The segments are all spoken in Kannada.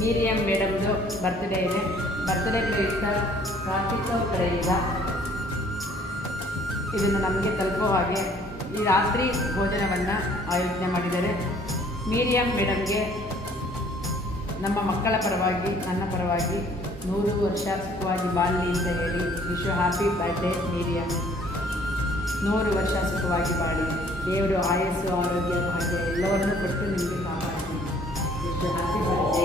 ಮೀರಿಯಂ ಮೇಡಮ್ದು ಬರ್ತ್ಡೇ ಇದೆ. ಬರ್ತ್ಡೇ ಪ್ರಯುಕ್ತ ಕಾರ್ತಿಕ್ ಅವ್ರ ಕಡೆಯಿಂದ ಇದನ್ನು ನಮಗೆ ತಲುಪೋ ಹಾಗೆ ಈ ರಾತ್ರಿ ಭೋಜನವನ್ನು ಆಯೋಜನೆ ಮಾಡಿದ್ದಾರೆ. ಮೀರಿಯಂ ಮೇಡಮ್ಗೆ ನಮ್ಮ ಮಕ್ಕಳ ಪರವಾಗಿ, ನನ್ನ ಪರವಾಗಿ 100 ವರ್ಷ ಸುಖವಾಗಿ ಬಾಳಲಿ ಅಂತ ಹೇಳಿ ವಿಶ್ ಹ್ಯಾಪಿ ಬರ್ಡೇ ಮೀರಿಯಂ. 100 ವರ್ಷ ಸುಖವಾಗಿ ಬಾಳಿ, ದೇವರು ಆಯಸ್ಸು, ಆರೋಗ್ಯ, ಭಾಗ್ಯ ಎಲ್ಲವನ್ನೂ ಕೊಟ್ಟು ನಿಮಗೆ ಕಾಪಾಡ್ತೀನಿ. Wish happy birthday.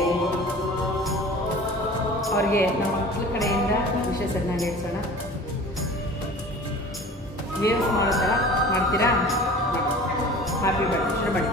ಅವ್ರಿಗೆ ನಮ್ಮ ಮಕ್ಕಳ ಕಡೆಯಿಂದ ವಿಶೇಷನ ನೀಡಿಸೋಣ. ವೀವ್ಸ್ ಮಾಡೋ ಥರ ಮಾಡ್ತೀರಾ? Happy birthday. ಶುರು ಮಾಡಿ.